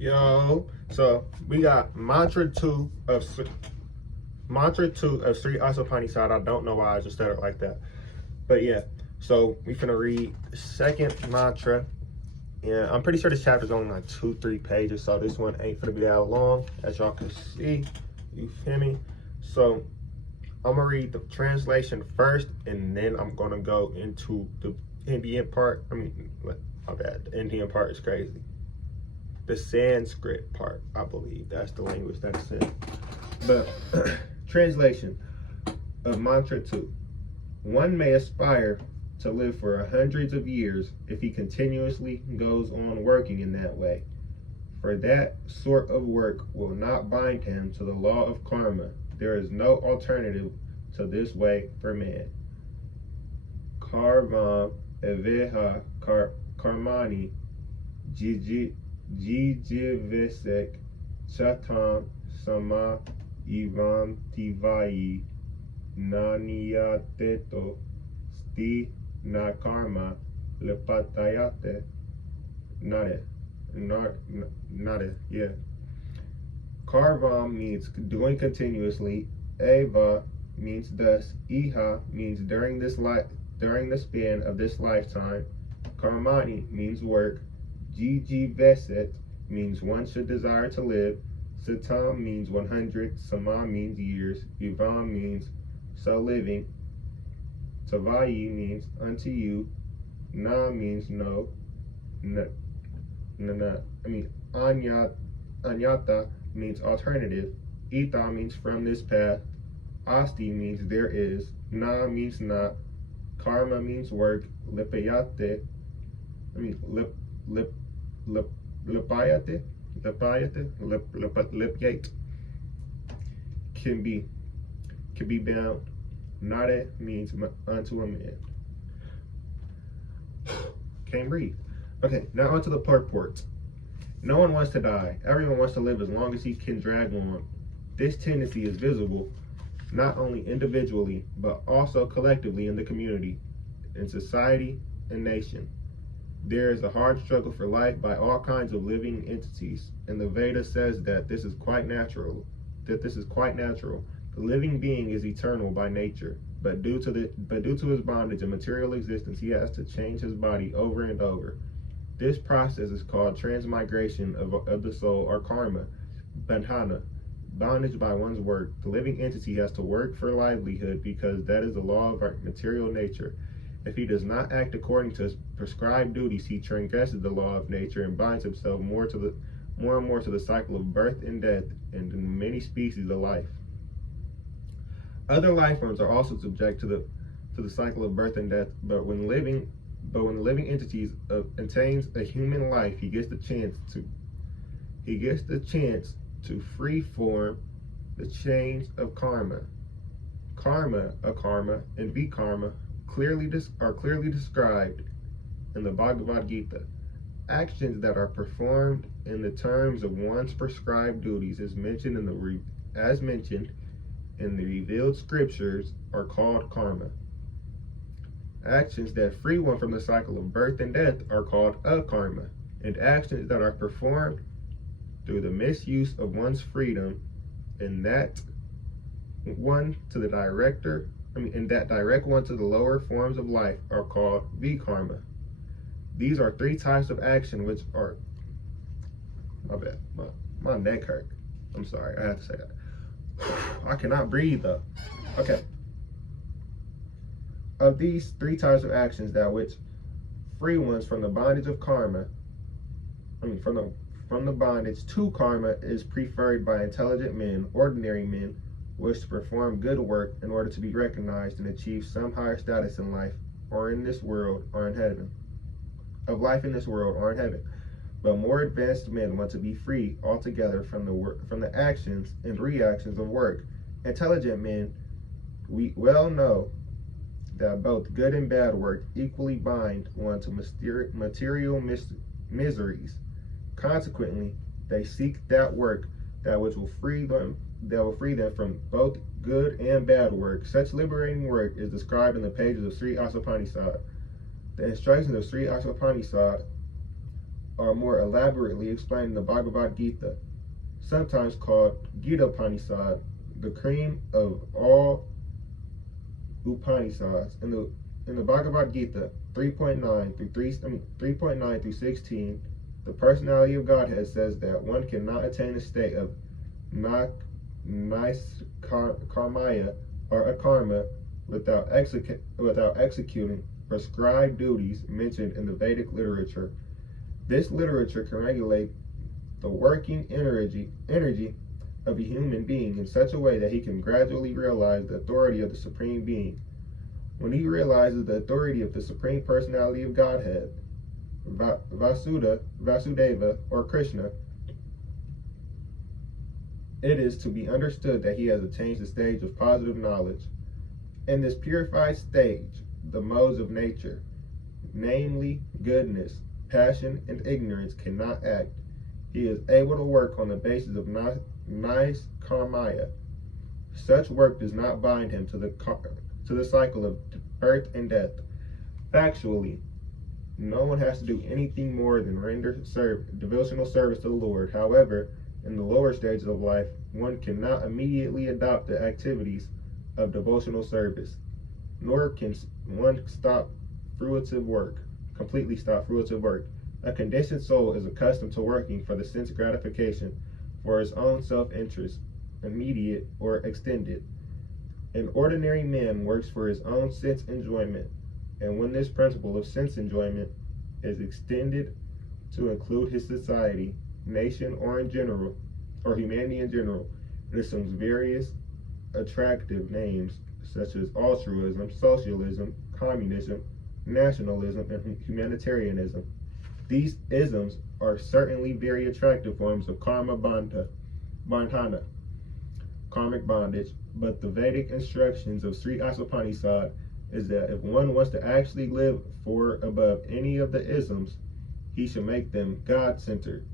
Yo, so we got mantra two of Sri Isopanisad. I don't know why I just said it like that, but yeah. So we finna read the second mantra, and I'm pretty sure this chapter's only like 2-3 pages, so this one ain't finna be that long, as y'all can see. You feel me? So I'm gonna read the translation first, and then I'm gonna go into the Indian part. My bad. The Indian part is crazy. The Sanskrit part, I believe. That's the language that's in. But translation of mantra 2. One may aspire to live for hundreds of years if he continuously goes on working in that way. For that sort of work will not bind him to the law of karma. There is no alternative to this way for man. Karma eveha karmani Jijivesek Chatam Sama Ivam Tivayi Naniyateto Sti Nakarma Lepatayate Nade. Yeah. Karvam means doing continuously. Eva means thus. Iha means during the span of this lifetime. Karmani means work. Gigi Veset means one should desire to live. Satam means 100. Sama means years. Ivam means so living. Tavayi means unto you. Na means no. Anyata means alternative. Ita means from this path. Asti means there is. Na means not. Karma means work. Lipayate can be bound. Nade means unto a man. Can't breathe. Okay, now onto the purport. No one wants to die. Everyone wants to live as long as he can drag on. This tendency is visible not only individually, but also collectively in the community, in society, and nation. There is a hard struggle for life by all kinds of living entities, and the Veda says that this is quite natural. The living being is eternal by nature, but due to his bondage and material existence, he has to change his body over and over. This process is called transmigration of the soul, or karma, bandhana, bondage by one's work. The living entity has to work for livelihood because that is the law of our material nature. If he does not act according to his prescribed duties, he transgresses the law of nature and binds himself more and more to the cycle of birth and death and in many species of life. Other life forms are also subject to the cycle of birth and death, but when the living entities attains a human life, he gets the chance to free form the chains of karma. Karma, akarma, and vikarma are clearly described in the Bhagavad Gita. Actions that are performed in the terms of one's prescribed duties, as mentioned in the revealed scriptures, are called karma. Actions that free one from the cycle of birth and death are called akarma, and actions that are performed through the misuse of one's freedom and that direct one to the lower forms of life are called vikarma. These are 3 types of action which are, my bad, my neck hurt. I'm sorry, I have to say that. I cannot breathe though. Okay. Of these 3 types of actions that which free ones from the bondage of karma, from the bondage to karma, is preferred by intelligent men. Ordinary men wish to perform good work in order to be recognized and achieve some higher status in life, or in this world, or in heaven. But more advanced men want to be free altogether from the actions and reactions of work. Intelligent men, we well know that both good and bad work equally bind one to material miseries. Consequently, they seek that work that which will free them from both good and bad work. Such liberating work is described in the pages of Sri Isopanisad. The instructions of Sri Isopanisad are more elaborately explained in the Bhagavad Gita, sometimes called Gita-Upanisad, the cream of all Upanishads. In the Bhagavad Gita 3.9 through 16, the personality of Godhead says that one cannot attain a state of Karmaya or Akarma without executing prescribed duties mentioned in the Vedic literature. This literature can regulate the working energy of a human being in such a way that he can gradually realize the authority of the Supreme Being. When he realizes the authority of the Supreme Personality of Godhead, Vasudeva, or Krishna, it is to be understood that he has attained the stage of positive knowledge. In this purified stage, the modes of nature, namely goodness, passion, and ignorance, cannot act. He is able to work on the basis of nice karmaya. Such work does not bind him to the cycle of birth and death. Factually, no one has to do anything more than render devotional service to the Lord. However, in the lower stages of life, one cannot immediately adopt the activities of devotional service, nor can one completely stop fruitive work. A conditioned soul is accustomed to working for the sense gratification for its own self-interest, immediate or extended. An ordinary man works for his own sense enjoyment, and when this principle of sense enjoyment is extended to include his society, nation, or humanity in general, it assumes various attractive names such as altruism, socialism, communism, nationalism, and humanitarianism. These isms are certainly very attractive forms of bandhana, karmic bondage, but the Vedic instructions of Sri Isopanisad is that if one wants to actually live for above any of the isms, he should make them God-centered.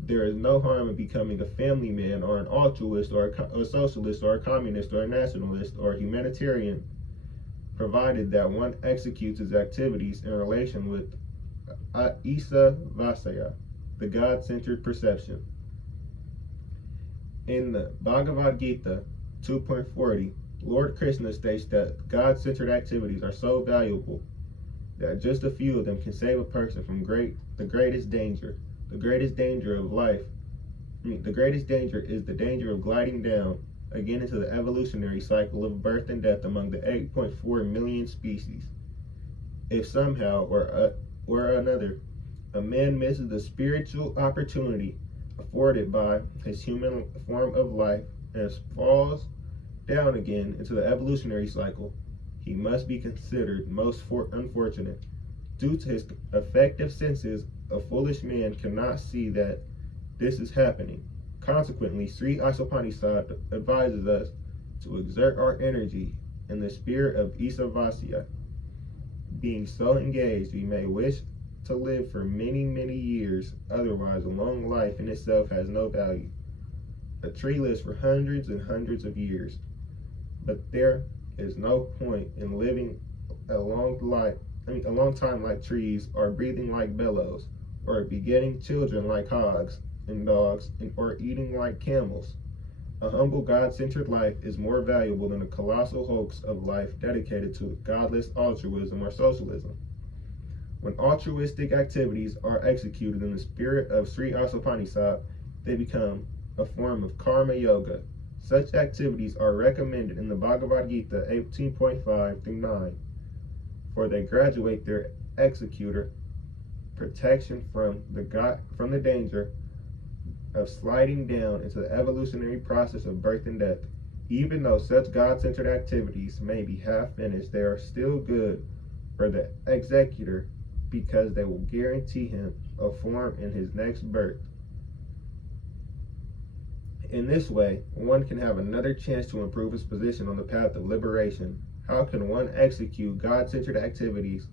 There is no harm in becoming a family man or an altruist or a socialist or a communist or a nationalist or a humanitarian, provided that one executes his activities in relation with Isavasya, the God-centered perception. In the Bhagavad Gita 2.40, Lord Krishna states that God-centered activities are so valuable that just a few of them can save a person from the greatest danger. The greatest danger of life, the greatest danger is the danger of gliding down again into the evolutionary cycle of birth and death among the 8.4 million species. If somehow or another a man misses the spiritual opportunity afforded by his human form of life and falls down again into the evolutionary cycle, he must be considered most unfortunate. Due to his affective senses, a foolish man cannot see that this is happening. Consequently, Sri Isopanisad advises us to exert our energy in the spirit of Isavasya. Being so engaged, we may wish to live for many, many years. Otherwise, a long life in itself has no value. A tree lives for hundreds and hundreds of years, but there is no point in living a long time like trees, or breathing like bellows, or begetting children like hogs and dogs, or eating like camels. A humble God-centered life is more valuable than a colossal hoax of life dedicated to godless altruism or socialism. When altruistic activities are executed in the spirit of Sri Isopanisad, they become a form of karma yoga. Such activities are recommended in the Bhagavad Gita 18.5 through 9, for they graduate their executor protection from the danger of sliding down into the evolutionary process of birth and death. Even though such God-centered activities may be half finished, they are still good for the executor because they will guarantee him a form in his next birth. In this way, one can have another chance to improve his position on the path of liberation. How can one execute God-centered activities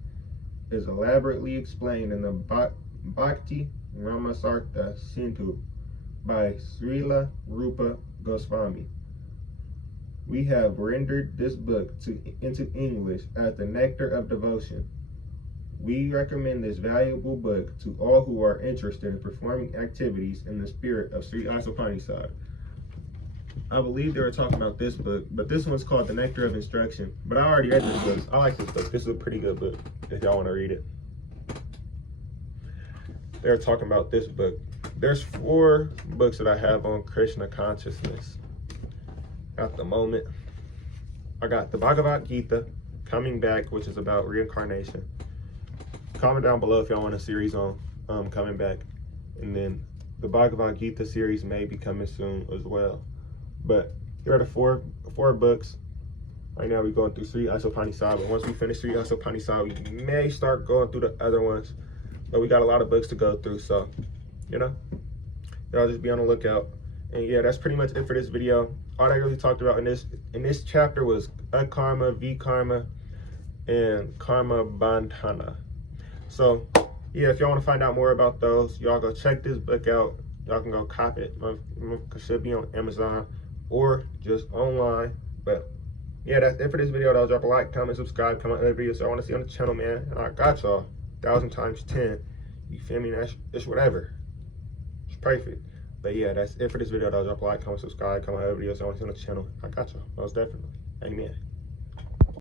is elaborately explained in the Bhakti Ramasartha Sindhu by Srila Rupa Goswami. We have rendered this book into English as the Nectar of Devotion. We recommend this valuable book to all who are interested in performing activities in the spirit of Sri Isopanisad. I believe they were talking about this book, but this one's called The Nectar of Instruction. But I already read this book. I like this book. This is a pretty good book if y'all want to read it. They're talking about this book. There's 4 books that I have on Krishna consciousness at the moment. I got the Bhagavad Gita, Coming Back, which is about reincarnation. Comment down below if y'all want a series on Coming Back. And then the Bhagavad Gita series may be coming soon as well. But here are the four books. Right now we're going through Sri Isopanisad, but once we finish Sri Isopanisad, we may start going through the other ones. But we got a lot of books to go through, so, you know, y'all just be on the lookout. And yeah, that's pretty much it for this video. All I really talked about in this chapter was Akarma, Vikarma, and Karma Bandhana. So yeah, if y'all want to find out more about those, y'all go check this book out. Y'all can go copy it. It should be on Amazon or just online. But yeah, that's it for this video. Y'all drop a like, comment, subscribe, comment on other videos so I want to see on the channel, man. And I got y'all 1,000 times 10. You feel me? That's whatever. It's perfect. But yeah, that's it for this video. Y'all drop a like, comment, subscribe, comment on other videos so I want to see on the channel. I got y'all. Most definitely. Amen.